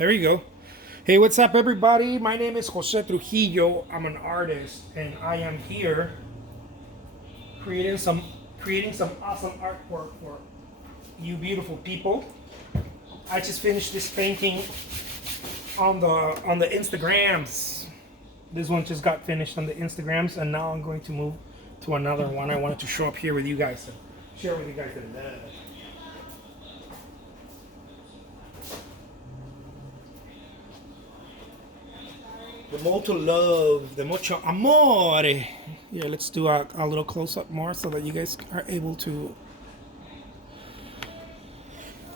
There you go. Hey, what's up, everybody? My name is Jose Trujillo. I'm an artist, and I am here creating some awesome artwork for you beautiful people. I just finished this painting on the Instagrams. This one just got finished on the Instagrams, and now I'm going to move to another one. I wanted to show up here with you guys and share with you guys the love. The mucho love, the mucho amore. Yeah, let's do a little close up more so that you guys are able to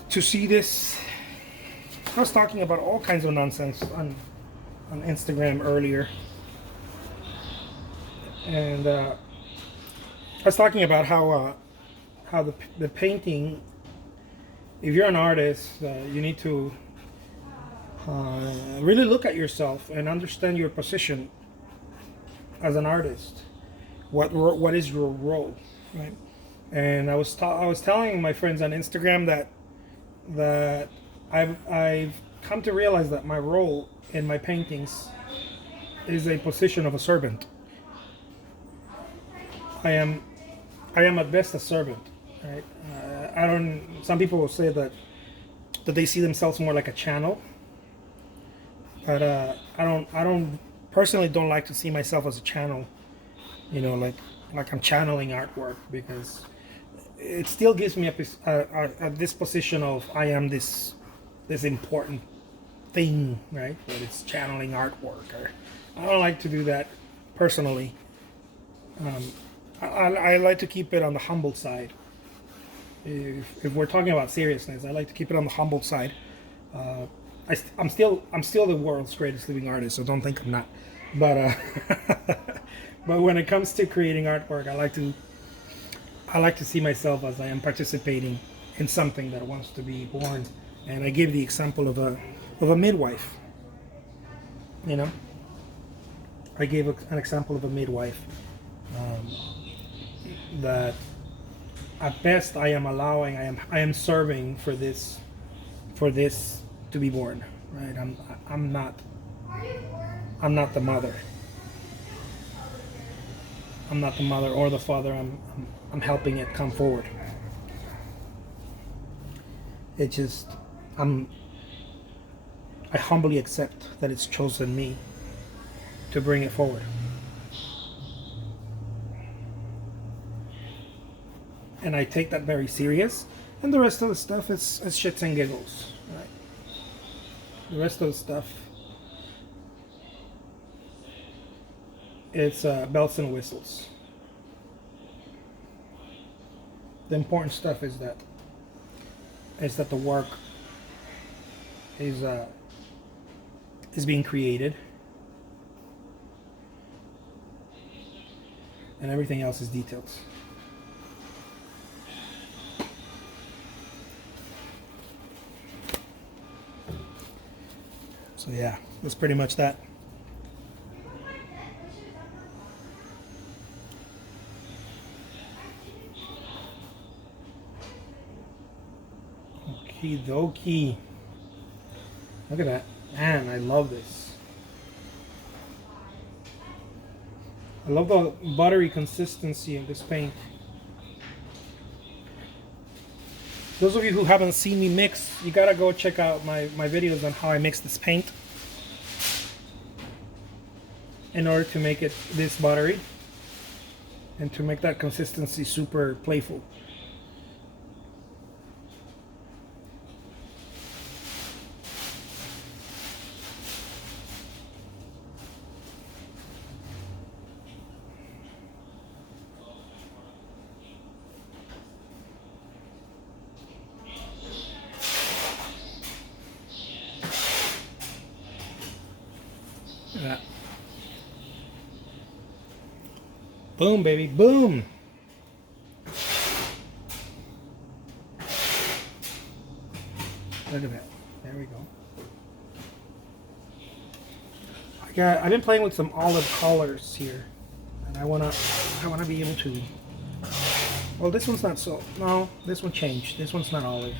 see this. I was talking about all kinds of nonsense on Instagram earlier, and I was talking about how the painting. If you're an artist, you need to really look at yourself and understand your position as an artist. What is your role, right? And I was telling my friends on Instagram that I've come to realize that my role in my paintings is a position of a servant. I am at best a servant, right? I don't. Some people will say that they see themselves more like a channel. But I don't personally don't like to see myself as a channel, like I'm channeling artwork, because it still gives me a disposition of I am this important thing, right? That it's channeling artwork. Or I don't like to do that personally. I like to keep it on the humble side. If we're talking about seriousness, I like to keep it on the humble side. I'm still the world's greatest living artist, so don't think I'm not. But but when it comes to creating artwork, I like to see myself as I am participating in something that wants to be born. And I give the example of a midwife. I gave an example of a midwife that at best I am serving for this to be born, right? I'm not the mother. I'm not the mother or the father. I'm helping it come forward. It just I humbly accept that it's chosen me to bring it forward. And I take that very serious. And the rest of the stuff is shits and giggles, right? The rest of the stuff, it's bells and whistles. The important stuff is that the work is being created, and everything else is details. So yeah, that's pretty much that. Okie dokie. Look at that. Man, I love this. I love the buttery consistency of this paint. Those of you who haven't seen me mix, you gotta go check out my videos on how I mix this paint in order to make it this buttery and to make that consistency super playful. Yeah. Boom, baby, boom. Look at that. There we go. I've been playing with some olive colors here, and I wanna be able to. Well, this one's not so. No, this one changed. This one's not olive.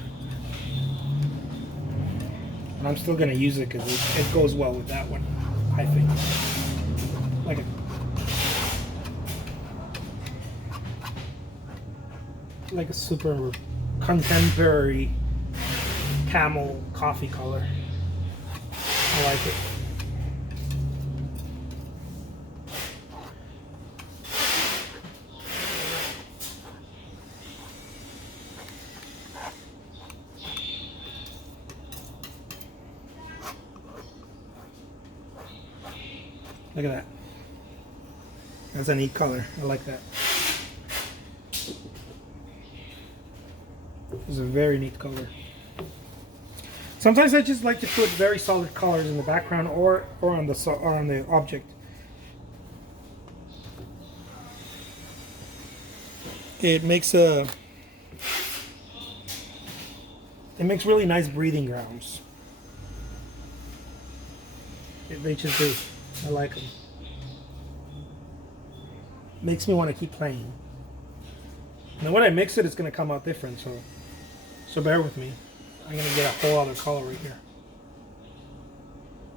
And I'm still gonna use it because it goes well with that one, I think. Like a super contemporary camel coffee color. I like it. Look at that. That's a neat color. I like that. It's a very neat color. Sometimes I just like to put very solid colors in the background or on the object. It makes really nice breathing grounds. They just do. I like them. Makes me want to keep playing. Now when I mix it, it's going to come out different, so bear with me. I'm going to get a whole other color right here.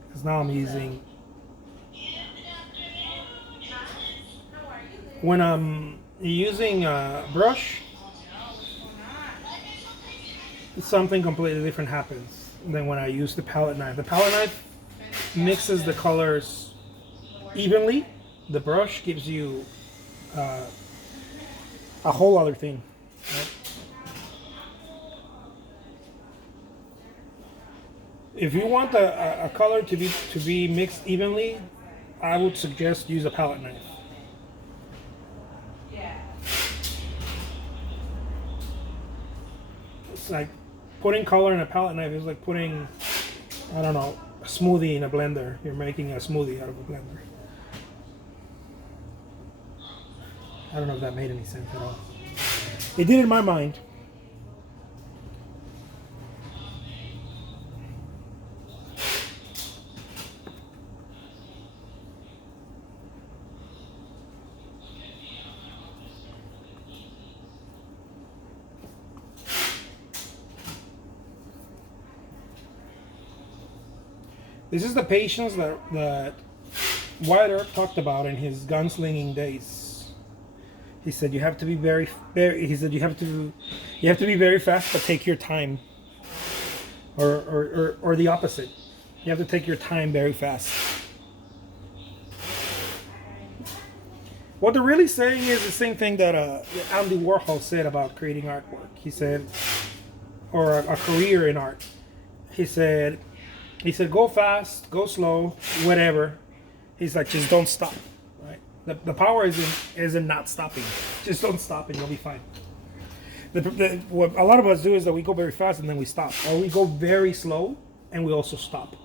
Because now I'm using... When I'm using a brush, something completely different happens than when I use the palette knife. The palette knife mixes the colors evenly. The brush gives you a whole other thing. Right? If you want a color to be mixed evenly, I would suggest use a palette knife. It's like putting color in a palette knife is like putting, I don't know, a smoothie in a blender. You're making a smoothie out of a blender. I don't know if that made any sense at all. It did in my mind. This is the patience that Wyatt Earp talked about in his gunslinging days. He said you have to be very he said you have to be very fast, but take your time. Or the opposite. You have to take your time very fast. What they're really saying is the same thing that Andy Warhol said about creating artwork. He said, or a career in art. He said, go fast, go slow, whatever. He's like, just don't stop. Right? The power is in not stopping. Just don't stop and you'll be fine. What a lot of us do is that we go very fast and then we stop. Or we go very slow and we also stop.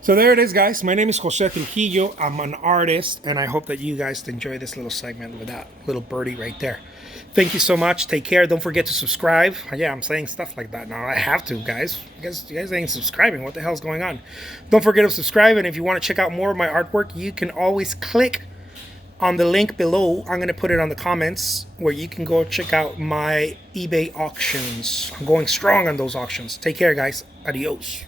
So there it is, guys. My name is Jose Trujillo. I'm an artist, and I hope that you guys enjoy this little segment with that little birdie right there. Thank you so much. Take care. Don't forget to subscribe. Yeah, I'm saying stuff like that now. I have to, guys. You guys ain't subscribing. What the hell's going on? Don't forget to subscribe, and if you want to check out more of my artwork, you can always click on the link below. I'm going to put it on the comments where you can go check out my eBay auctions. I'm going strong on those auctions. Take care, guys. Adios.